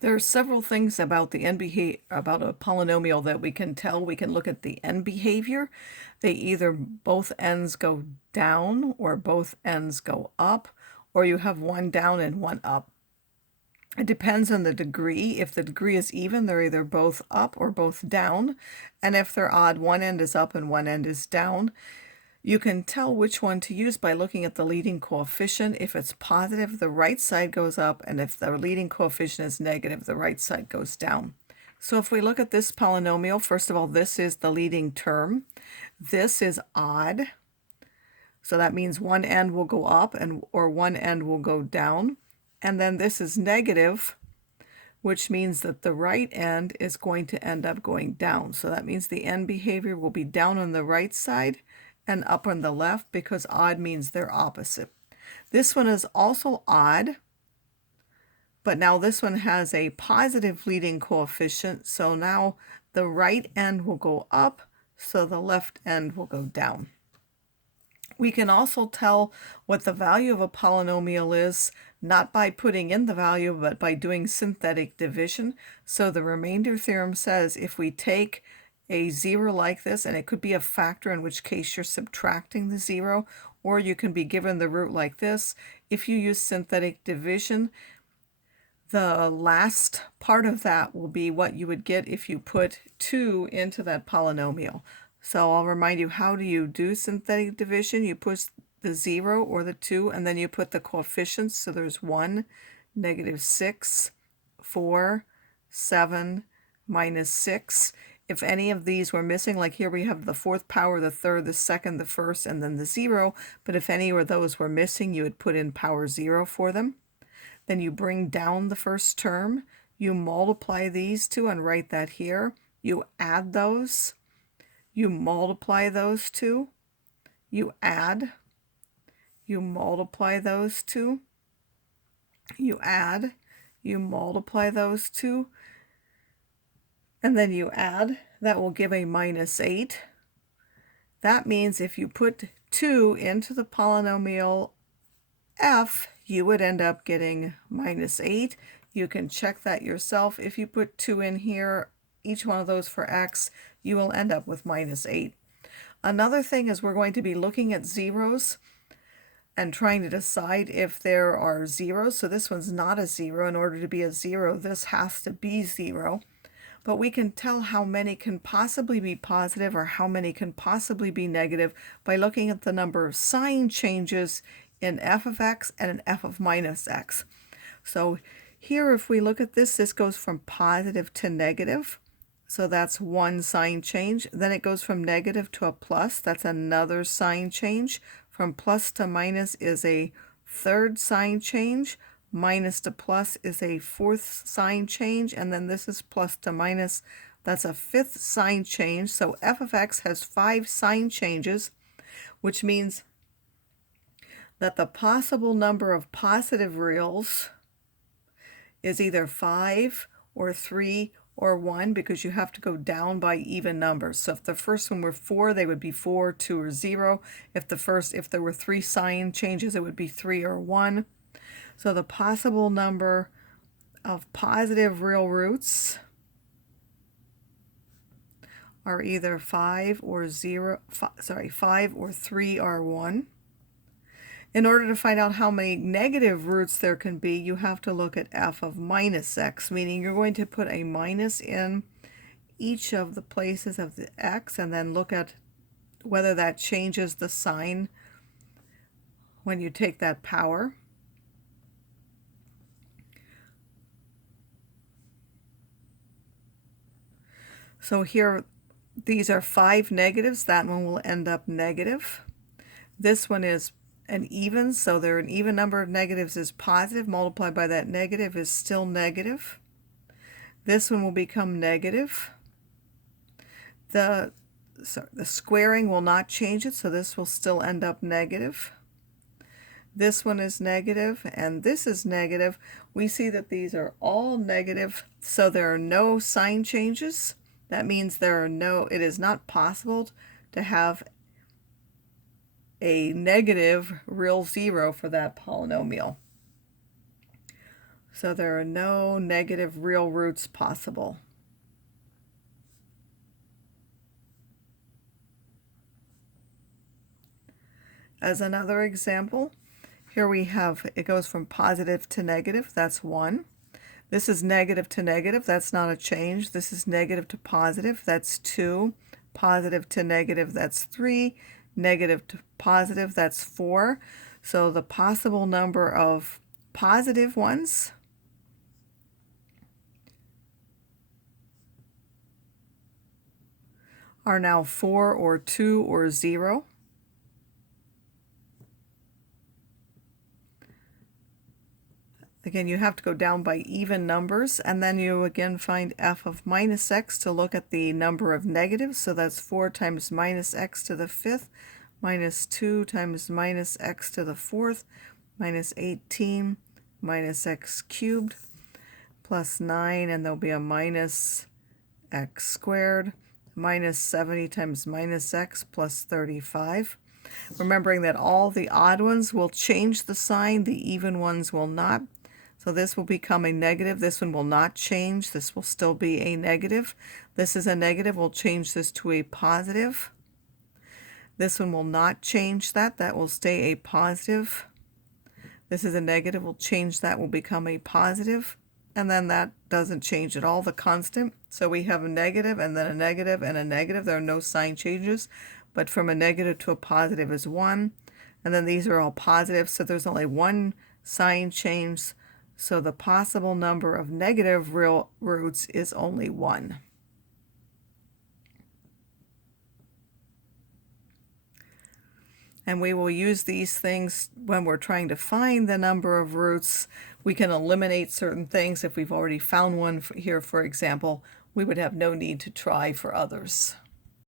There are several things about the about a polynomial that we can tell. We can look at the end behavior. They either both ends go down or both ends go up, or you have one down and one up. It depends on the degree. If the degree is even, they're either both up or both down. And if they're odd, one end is up and one end is down. You can tell which one to use by looking at the leading coefficient. If it's positive, the right side goes up, and if the leading coefficient is negative, the right side goes down. So if we look at this polynomial, first of all, this is the leading term. This is odd. So that means one end will go up or one end will go down. And then this is negative, which means that the right end is going to end up going down. So that means the end behavior will be down on the right side and up on the left, because odd means they're opposite. This one is also odd, but now this one has a positive leading coefficient, so now the right end will go up, so the left end will go down. We can also tell what the value of a polynomial is, not by putting in the value, but by doing synthetic division. So the remainder theorem says if we take a zero like this, and it could be a factor, in which case you're subtracting the zero, or you can be given the root like this. If you use synthetic division, the last part of that will be what you would get if you put 2 into that polynomial. So I'll remind you, how do you do synthetic division? You put the 0 or the 2, and then you put the coefficients. So there's 1, -6, 4, 7, -6. If any of these were missing, like here we have the fourth power, the third, the second, the first, and then the 0. But if any of those were missing, you would put in power 0 for them. Then you bring down the first term. You multiply these two and write that here. You add those. You multiply those two. You add. You multiply those two. You add. You multiply those two. And then you add. That will give a -8. That means if you put 2 into the polynomial f, you would end up getting -8. You can check that yourself. If you put 2 in here, each one of those for x, you will end up with -8. Another thing is we're going to be looking at zeros and trying to decide if there are zeros. So this one's not a 0. In order to be a 0, this has to be 0. But we can tell how many can possibly be positive or how many can possibly be negative by looking at the number of sign changes in f of x and in f of -x. So here, if we look at this, this goes from positive to negative. So that's one sign change. Then it goes from negative to a plus. That's another sign change. From plus to minus is a third sign change. Minus to plus is a fourth sign change. And then this is plus to minus. That's a fifth sign change. So f of x has 5 sign changes, which means that the possible number of positive reals is either 5 or 3 or 1, because you have to go down by even numbers. So if the first one were 4, they would be 4, 2, or 0. If there were 3 sign changes, it would be 3 or 1. So the possible number of positive real roots are either 5 or 3 or 1. In order to find out how many negative roots there can be, you have to look at f of -x, meaning you're going to put a minus in each of the places of the x and then look at whether that changes the sign when you take that power. So here, these are 5 negatives. That one will end up negative. This one is an even, so there an even number of negatives is positive, multiplied by that negative is still negative. This one will become negative. The squaring will not change it, so this will still end up negative. This one is negative, and this is negative. We see that these are all negative, so there are no sign changes. That means it is not possible to have a negative real 0 for that polynomial. So there are no negative real roots possible. As another example, here we have, it goes from positive to negative, that's 1. This is negative to negative, that's not a change. This is negative to positive, that's 2. Positive to negative, that's 3. Negative to positive, that's 4. So the possible number of positive ones are now 4 or 2 or 0. Again, you have to go down by even numbers, and then you again find f of minus x to look at the number of negatives. So that's 4 times minus x to the 5th, minus 2 times minus x to the 4th, minus 18 minus x cubed, plus 9, and there'll be a minus x squared, minus 70 times minus x plus 35. Remembering that all the odd ones will change the sign, the even ones will not. So this will become a negative. This one will not change. This will still be a negative. This is a negative. We'll change this to a positive. This one will not change that. That will stay a positive. This is a negative. We'll change that. Will become a positive. And then that doesn't change at all, the constant. So we have a negative and then a negative and a negative. There are no sign changes. But from a negative to a positive is 1. And then these are all positive. So there's only one sign change. So the possible number of negative real roots is only 1. And we will use these things when we're trying to find the number of roots. We can eliminate certain things. If we've already found one here, for example, we would have no need to try for others.